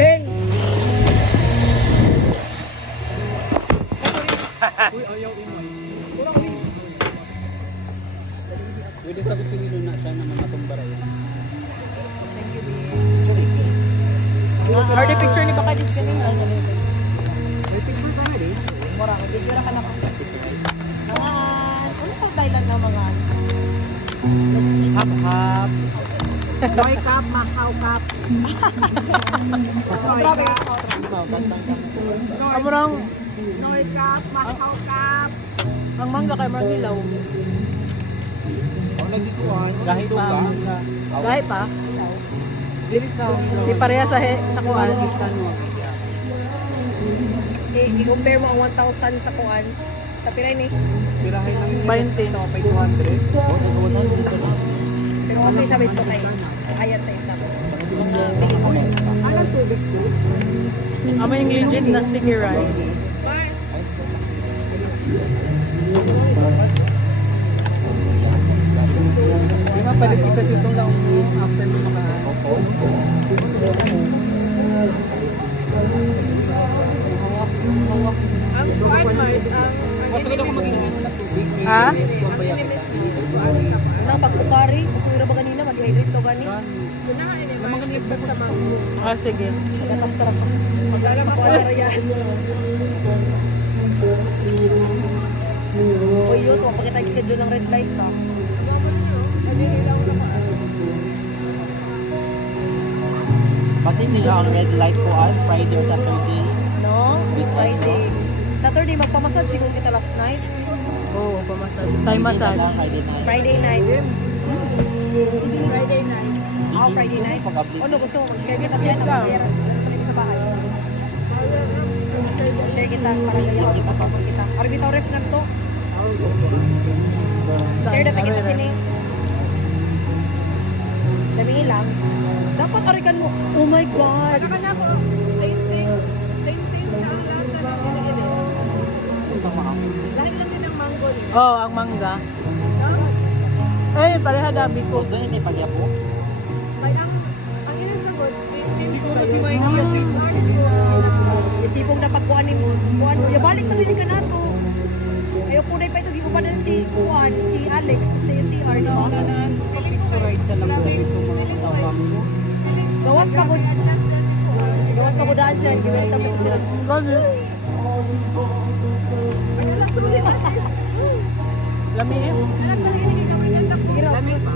Peng! Uy, ayaw umay. Pwede sagot si Luna siya na mga tumbara yan. Thank you, babe. Hardy picture ni baka dis ganing. May picture ka na rin. Mura ko, video na ka na ko. Ano sa Thailand na mga? Hap-hap. Noy cup, Macau cup. Amurang Noy cup, Macau cup. Ang mangga kay Marhilaw. Kahit pa. Kahit pa? Di pareha sa kuan. I-compare mo ang 1,000 sa kuan. Sa piray ni? Pirahin lang yung 20. ito, may 200. Pero okay sabi ko kay ayat sa isa. Alang tubig ko? Amo yung legit na sticky rice. Yung nga palit isa dito lang after mo makain. Ang farmers, ang tubig. ha? Ang pagkukari, gusto nila ba ganina mag-hydrate to gani? Naman ganyan ba sa mga? Ah, sige. Magkakastara pa. Magkala makuha yan. Uy, yun, huwag pakita yung schedule ng red light ka. Kasi hindi nga ang red light ko on Friday or Saturday. No? Friday. Saturday, magpamasad siguro kita last night. Oo, pamasad. Time massage. Friday night. Friday night. Oh, Friday night. Ano, gusto mo mag-share kita siya na mag-share sa bahay. Share kita para gayaw kita pa kita. Arbitaw ref na to. Share dati kita sini. Dami lang. Dapat arikan mo. Oh my God. Ano ka na po? Painting na ang lahat na lang ginigili. Lahat lang din ang mango. Oo, ang mangga. Eh, pareha dami ko. Doon may pagyapo? Ang ilang sagot, Siguro si Mikey kasi isipong napagkuhan ni Juan. Balik sa pili ka na to. Ayaw po na pa ito. Gikupanan si Juan, si Alex, si CR. picture right sa lang sa itong mga tawang mo. Gawas pa ko. Gawas pa ko daan sila. Welcome na sila. Lami eh. Lami pa.